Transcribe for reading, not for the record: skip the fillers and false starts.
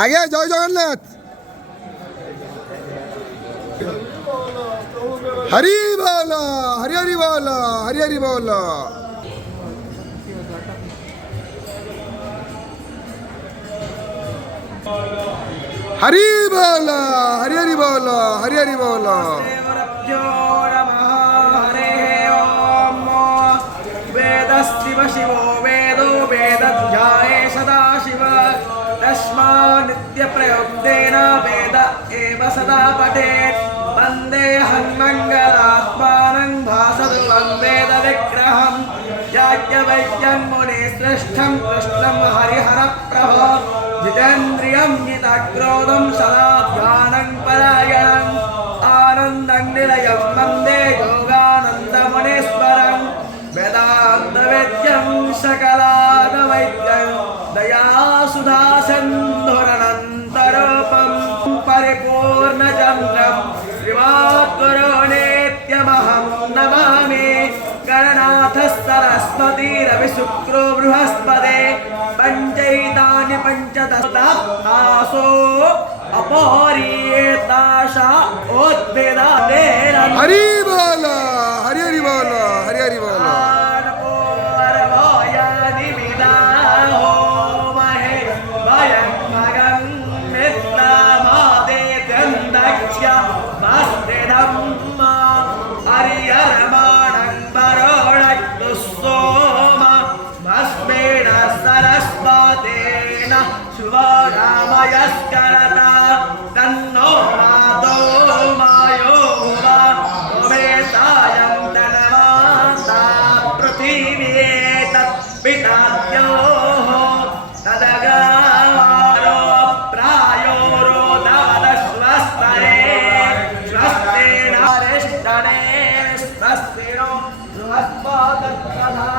আগে জয় জগন্নাথ। হরি বল, হরি হরি বল, হরি হরি বল। हरि बोल, हरि हरि बोल, हरि हरि बोल। वेदस्तिव शिवो वेदो वेदध्याये सदा शिव तस्मात् नित्यप्रयुक्तेन वेद एव सदा पठेत्। वन्दे हन्मङ्गलात्मानं भासदुर्वं वेदविग्रहं याज्ञवल्क्यं मुनिश्रेष्ठं कृष्णं हरिहरप्रभो जितेन्द्रियं जितक्रोधं सदा ध्यानं परायणं आनन्दं निलयं वन्दे योगानन्दमुनीश्वरं वेदान्तवेद्यं सकलागमैद्यं दयासुधासिन्धुरनन्तरूपं परिपूर्णचन्द्रं श्रीमद्गुरुनेत्यमहं नमामि। गणनाथः सरस्वतीरविशुक्रो बृहस्पते पंचैतानि पंचदशो अपरीताशा उद्भिदा हरि बोल, हरि हरि बोल, हरि हरि बोल। शुभरामयस्करता तन्नो नादो मायो वा ओमेतायं तन्माता पृथिवी तत्पिताद्योः तदगारो प्रायो रोदवदस्वस्तरे स्वस्तेन हरिष्टने स्वस्तिनो बृहस्पतिर्दधा।